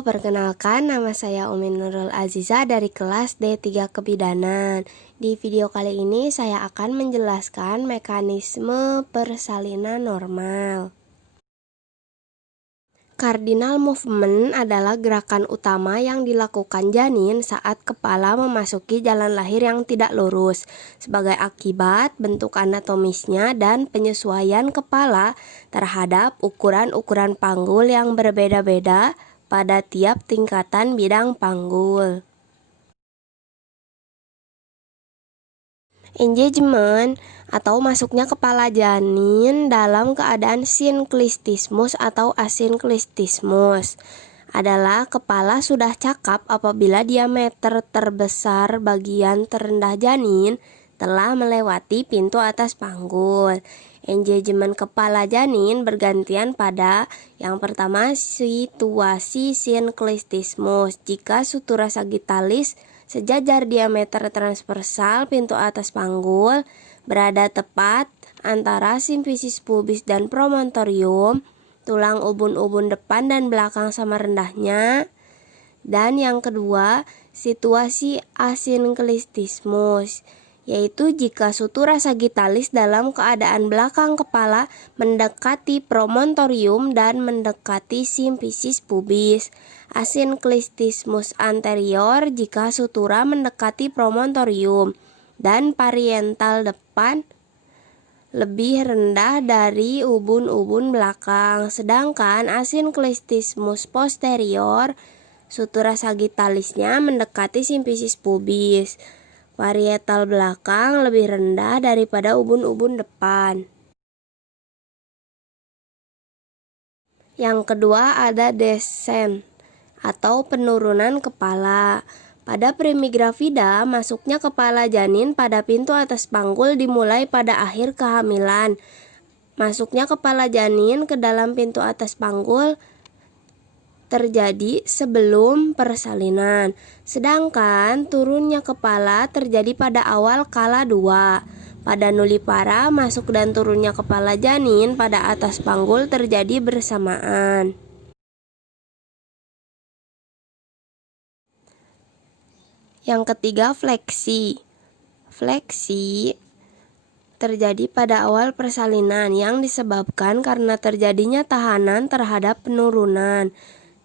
Perkenalkan nama saya Umi Nurul Aziza dari kelas D3 Kebidanan. Di video kali ini saya akan menjelaskan mekanisme persalinan normal. Cardinal movement adalah gerakan utama yang dilakukan janin saat kepala memasuki jalan lahir yang tidak lurus, sebagai akibat bentuk anatomisnya dan penyesuaian kepala terhadap ukuran-ukuran panggul yang berbeda-beda pada tiap tingkatan bidang panggul. Engagement atau masuknya kepala janin dalam keadaan sinklistismus atau asinklistismus adalah kepala sudah cakap apabila diameter terbesar bagian terendah janin telah melewati pintu atas panggul. Engagement kepala janin bergantian pada yang pertama situasi sinklistismus jika sutura sagittalis sejajar diameter transversal pintu atas panggul berada tepat antara simfisis pubis dan promontorium, tulang ubun-ubun depan dan belakang sama rendahnya. Dan yang kedua, situasi asinklistismus, yaitu jika sutura sagittalis dalam keadaan belakang kepala mendekati promontorium dan mendekati simfisis pubis. Asinklistismus anterior jika sutura mendekati promontorium dan parietal depan lebih rendah dari ubun-ubun belakang. Sedangkan asinklistismus posterior, sutura sagittalisnya mendekati simfisis pubis. Parietal belakang lebih rendah daripada ubun-ubun depan. Yang kedua ada descent atau penurunan kepala. Pada primigravida, masuknya kepala janin pada pintu atas panggul dimulai pada akhir kehamilan. Masuknya kepala janin ke dalam pintu atas panggul terjadi sebelum persalinan, sedangkan turunnya kepala terjadi pada awal kala 2. Pada nulipara, masuk dan turunnya kepala janin pada atas panggul terjadi bersamaan. Yang ketiga, fleksi. Fleksi terjadi pada awal persalinan yang disebabkan karena terjadinya tahanan terhadap penurunan.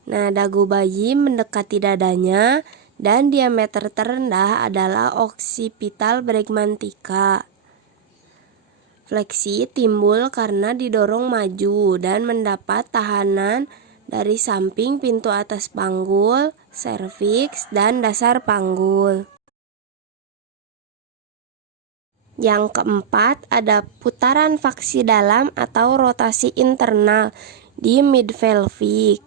Nah, dagu bayi mendekati dadanya dan diameter terendah adalah oksipital bregmantika. Fleksi timbul karena didorong maju dan mendapat tahanan dari samping pintu atas panggul, serviks, dan dasar panggul. Yang keempat ada putaran faksi dalam atau rotasi internal di midpelvic.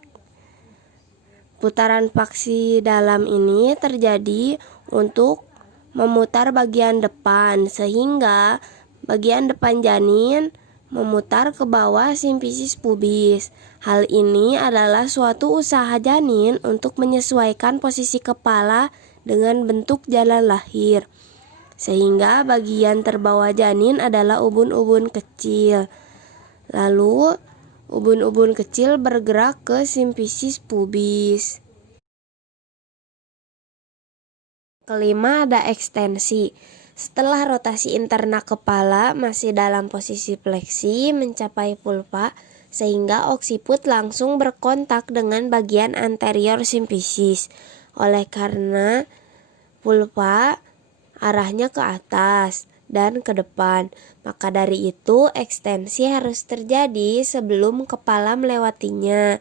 Putaran faksi dalam ini terjadi untuk memutar bagian depan sehingga bagian depan janin memutar ke bawah simfisis pubis. Hal ini adalah suatu usaha janin untuk menyesuaikan posisi kepala dengan bentuk jalan lahir, sehingga bagian terbawah janin adalah ubun-ubun kecil. Lalu ubun-ubun kecil bergerak ke simfisis pubis. Kelima ada ekstensi. Setelah rotasi interna kepala masih dalam posisi fleksi mencapai pulpa, sehingga oksiput langsung berkontak dengan bagian anterior simfisis. Oleh karena pulpa arahnya ke atas dan ke depan, maka dari itu ekstensi harus terjadi sebelum kepala melewatinya.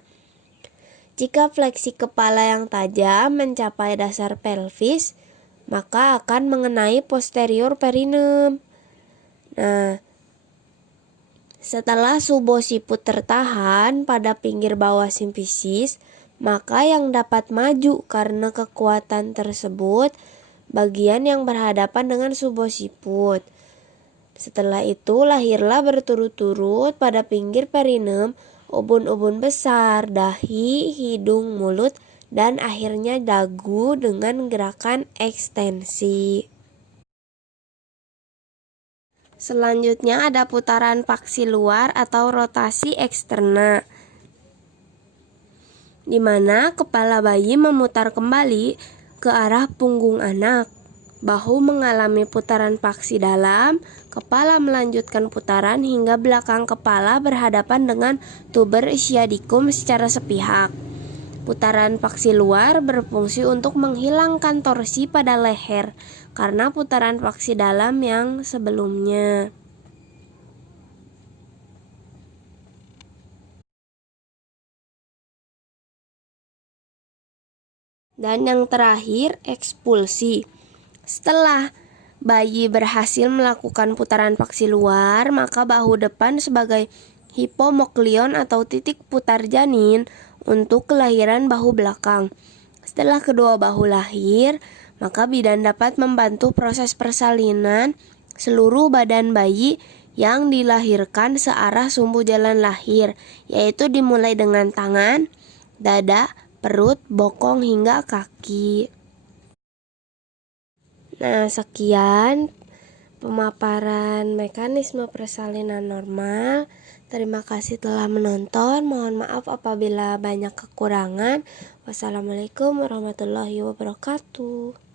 Jika fleksi kepala yang tajam mencapai dasar pelvis, maka akan mengenai posterior perinem. Nah, setelah subosiput tertahan pada pinggir bawah simfisis, maka yang dapat maju karena kekuatan tersebut bagian yang berhadapan dengan subosiput. Setelah itu lahirlah berturut-turut pada pinggir perinem ubun-ubun besar, dahi, hidung, mulut, dan akhirnya dagu dengan gerakan ekstensi. Selanjutnya ada putaran faksi luar atau rotasi eksterna. di mana kepala bayi memutar kembali ke arah punggung anak. Bahu mengalami putaran paksi dalam, kepala melanjutkan putaran hingga belakang kepala berhadapan dengan tuber ischiadicum secara sepihak. Putaran paksi luar berfungsi untuk menghilangkan torsi pada leher karena putaran paksi dalam yang sebelumnya. Dan yang terakhir, ekspulsi. Setelah bayi berhasil melakukan putaran paksi luar, maka bahu depan sebagai hipomoklion atau titik putar janin untuk kelahiran bahu belakang. Setelah kedua bahu lahir, maka bidan dapat membantu proses persalinan seluruh badan bayi yang dilahirkan searah sumbu jalan lahir, yaitu dimulai dengan tangan, dada, perut, bokong, hingga kaki. Nah, sekian pemaparan mekanisme persalinan normal. Terima kasih telah menonton. Mohon maaf apabila banyak kekurangan. Wassalamualaikum warahmatullahi wabarakatuh.